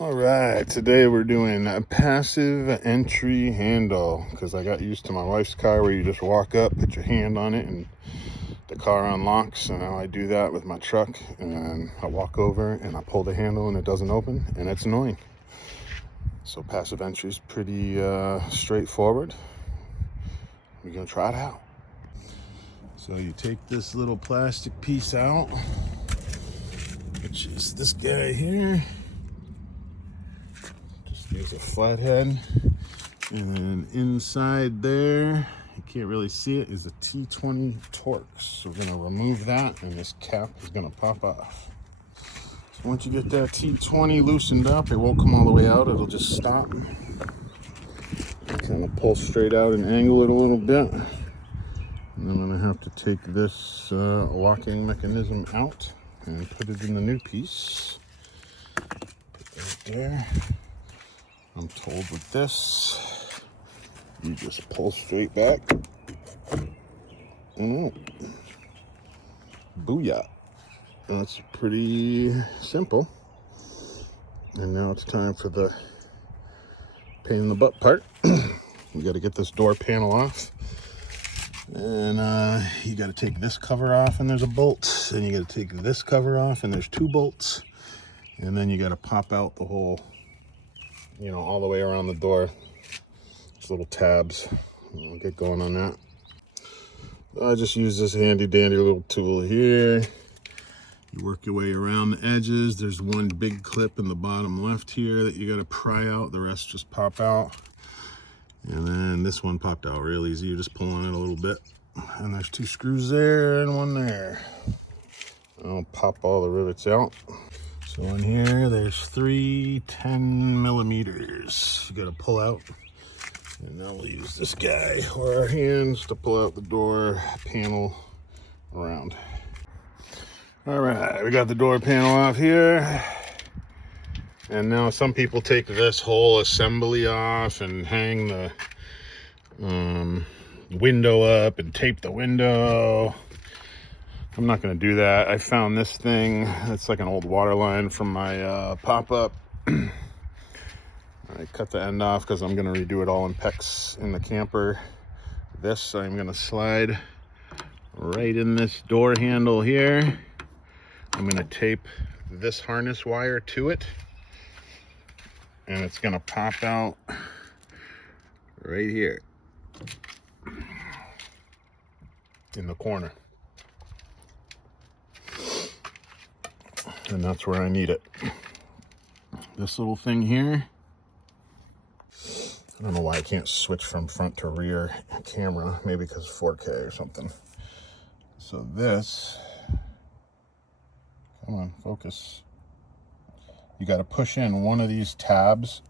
All right, today we're doing a passive entry handle because I got used to my wife's car where you just walk up, put your hand on it, and the car unlocks. And now I do that with my truck, and I walk over and I pull the handle and it doesn't open, and it's annoying. So passive entry is pretty straightforward. We're gonna try it out. So you take this little plastic piece out, which is this guy here. Use a flathead, and then inside there, you can't really see it, is a T20 Torx. So we're gonna remove that, and this cap is gonna pop off. So once you get that T20 loosened up, it won't come all the way out, it'll just stop. Kind of pull straight out and angle it a little bit. And I'm gonna have to take this locking mechanism out and put it in the new piece. Put that there. I'm told with this, you just pull straight back. Booyah. That's pretty simple. And now it's time for the pain in the butt part. We got to get this door panel off. And you got to take this cover off and there's a bolt. Then you got to take this cover off and there's two bolts. And then you got to pop out the whole, all the way around the door. There's little tabs. I'll get going on that. I just use this handy dandy little tool here. You work your way around the edges. There's one big clip in the bottom left here that you got to pry out. The rest just pop out. And then this one popped out real easy. You just pull on it a little bit. And there's two screws there and one there. I'll pop all the rivets out. So in here, there's 3 10mm. You gotta pull out. And now we'll use this guy or our hands to pull out the door panel around. All right, we got the door panel off here. And now some people take this whole assembly off and hang the window up and tape the window. I'm not going to do that. I found this thing. It's like an old water line from my pop-up. I cut the end off because I'm going to redo it all in PEX in the camper. This I'm going to slide right in this door handle here. I'm going to tape this harness wire to it. And it's going to pop out right here in the corner. And that's where I need it. This little thing here, I don't know why I can't switch from front to rear camera, maybe because 4K or something. So this, come on, focus. You got to push in one of these tabs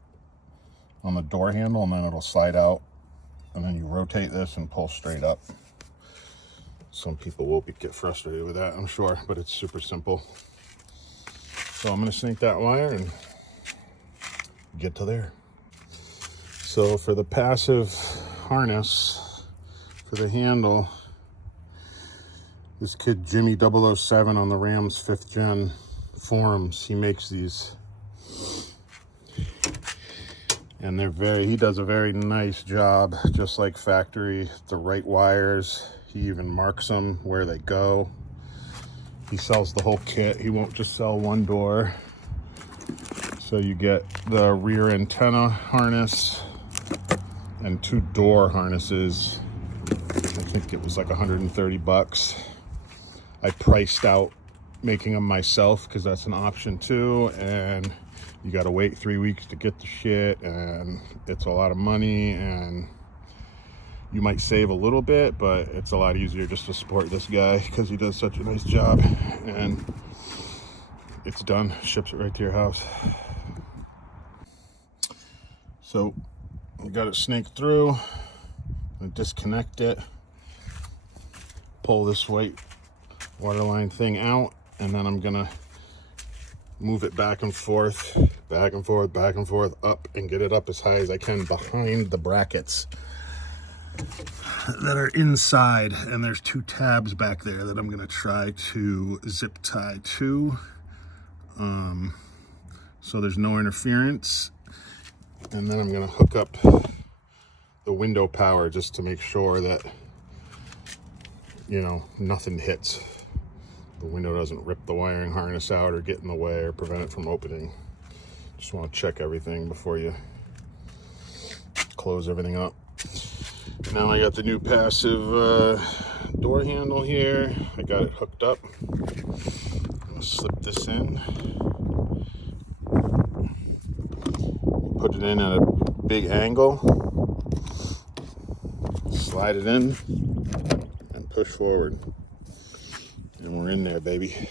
on the door handle and then it'll slide out. And then you rotate this and pull straight up. Some people will get frustrated with that, I'm sure, but it's super simple. So I'm going to snake that wire and get to there. So for the passive harness, for the handle, this kid Jimmy 007 on the Rams 5th Gen forums, he makes these. And he does a very nice job, just like factory, the right wires. He even marks them where they go. He sells the whole kit. He won't just sell one door. So you get the rear antenna harness and 2 door harnesses. I think it was like 130 bucks. I priced out making them myself because that's an option too. And you got to wait 3 weeks to get the shit, and it's a lot of money, and you might save a little bit, but it's a lot easier just to support this guy because he does such a nice job. And it's done, ships it right to your house. So you got it snaked through, and disconnect it, pull this white water line thing out, and then I'm gonna move it back and forth, up, and get it up as high as I can behind the brackets that are inside. And there's 2 tabs back there that I'm going to try to zip tie to. so there's no interference. And then I'm gonna hook up the window power just to make sure that, you know, nothing hits. The window doesn't rip the wiring harness out or get in the way or prevent it from opening. Just want to check everything before you close everything up. Now I got the new passive door handle here. I got it hooked up. I'm gonna slip this in. Put it in at a big angle. Slide it in and push forward. And we're in there, baby.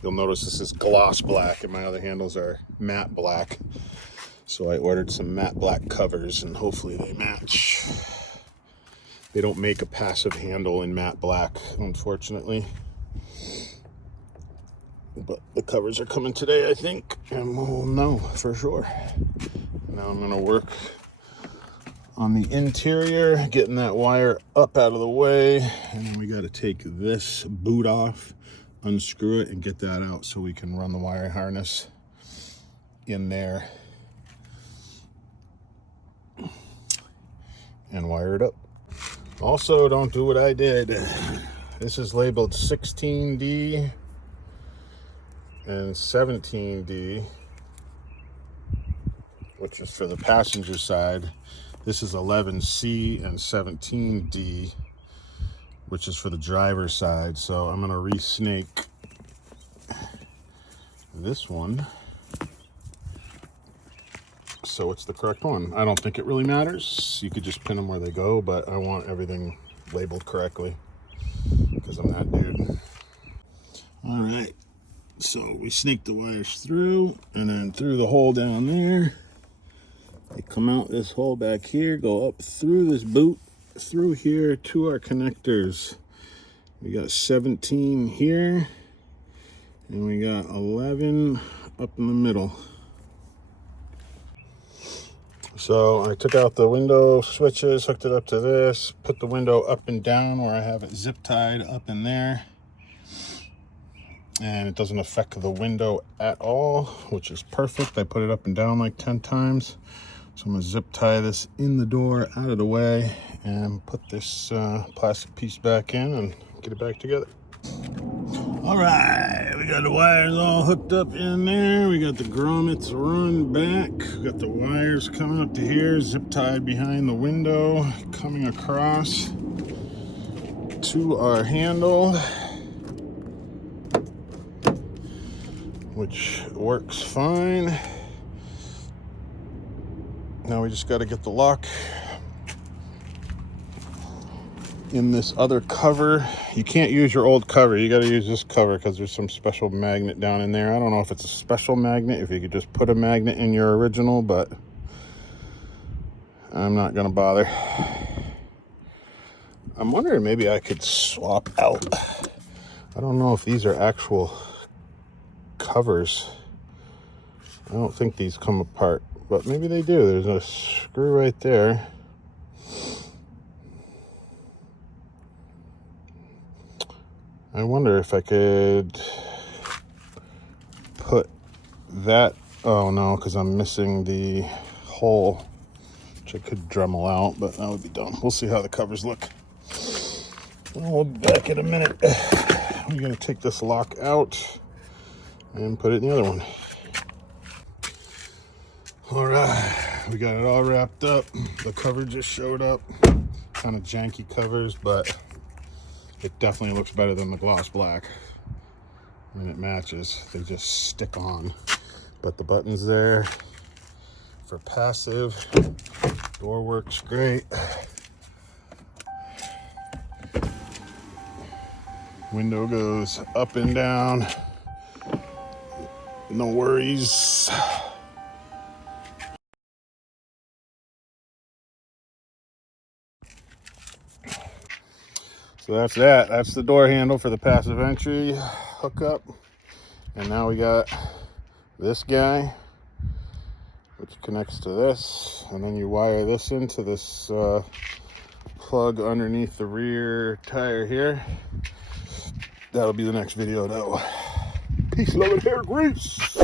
You'll notice this is gloss black and my other handles are matte black. So I ordered some matte black covers and hopefully they match. They don't make a passive handle in matte black, unfortunately. But the covers are coming today, I think, and we'll know for sure. Now I'm gonna work on the interior, getting that wire up out of the way, and then we gotta take this boot off, unscrew it, and get that out so we can run the wire harness in there and wire it up. Also, don't do what I did. This is labeled 16D and 17D, which is for the passenger side. This is 11C and 17D, which is for the driver's side. So I'm gonna re-snake this one so it's the correct one. I don't think it really matters. You could just pin them where they go, but I want everything labeled correctly because I'm that dude. All right, so we snake the wires through and then through the hole down there. They come out this hole back here, go up through this boot, through here to our connectors. We got 17 here, and we got 11 up in the middle. So I took out the window switches, hooked it up to this, put the window up and down where I have it zip tied up in there. And it doesn't affect the window at all, which is perfect. I put it up and down like 10 times. So I'm gonna zip tie this in the door, out of the way, and put this plastic piece back in and get it back together. All right, we got the wires all hooked up in there. We got the grommets run back. We got the wires coming up to here, zip tied behind the window, coming across to our handle, which works fine. Now we just got to get the lock in this other cover. You can't use your old cover. You got to use this cover because there's some special magnet down in there. I don't know if it's a special magnet, if you could just put a magnet in your original, but I'm not going to bother. I'm wondering maybe I could swap out. I don't know if these are actual covers. I don't think these come apart, but maybe they do. There's a screw right there. I wonder if I could put that, oh no, because I'm missing the hole, which I could Dremel out, but that would be dumb. We'll see how the covers look. We'll be back in a minute. We're gonna take this lock out and put it in the other one. All right, we got it all wrapped up. The cover just showed up. Kind of janky covers, but it definitely looks better than the gloss black. I mean, it matches. They just stick on. But the button's there for passive. Door works great. Window goes up and down. No worries. So that's that. That's the door handle for the passive entry hookup. And now we got this guy, which connects to this. And then you wire this into this plug underneath the rear tire here. That'll be the next video though. Peace, love, and hair grease.